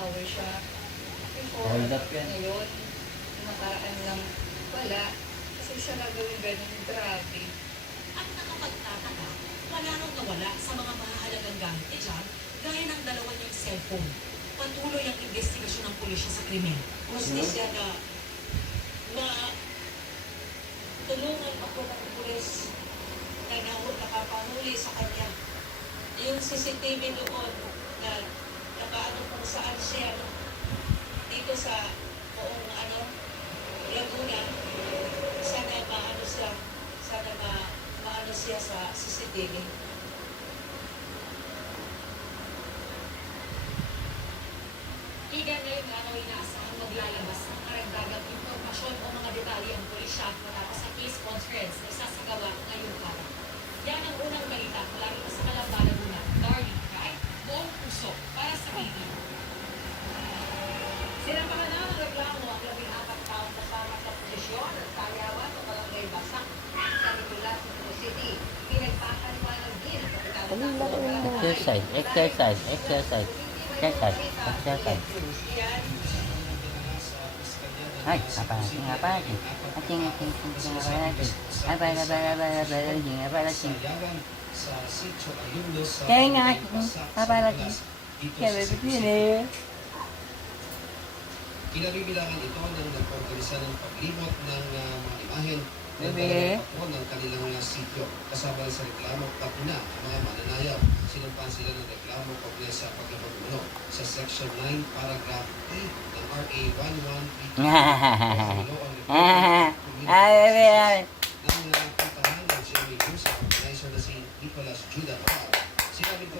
nag-aaway siya. Before, Hold up yan. ngayon, nakaraan lang wala. Kasi siya nagawin ganun, grabe. At nakapagtataka, wala raw nawala sa mga mahahalagang gamit ni John, gaya ng dalawa niyang cellphone. Patuloy ang investigasyon ng pulisya sa krimen. Hustisya na tulungan ako ng pulis na nakapahuli sa kanya. Yung CCTV doon na nakaano kung saan siya dito sa buong Laguna, sana maano siya sa CCTV. Igan ngayong araw inaasahang maglalabas ng karagdagang impormasyon o mga detalye ang pulisya matapos sa case conference na isasagawa ngayong araw. Yan ang unang balita mula rito sa Calamba, Laguna. Darling, right? Buong puso para sa baby. Sinampahan na ng reklamo ang 14 taong kasama sa posisyon at karyawan o barangay Basak sa Nicolas, Cebu City. Pinagpapaliwanag din ang kapitan Exercise, exercise, exercise. Exercise, exercise. Ay, apa lagi? Ating, apa lagi? Kaya nga, apa lagi? Kaya bibili. Kinabibilangan ito ng nag-organisa ng paglibot ng mga imahen ng ng kanilang sityo. Kasama rin sa reklamo pati na ang mga mananayaw. Sinumpan sila ng reklamo kaugnay sa paglabag sa Section 9, Paragraph E ng RA 1132 ng pagtahan ng Jeremy Cruz, organizer na si Nicolas Judah. Sinabi ko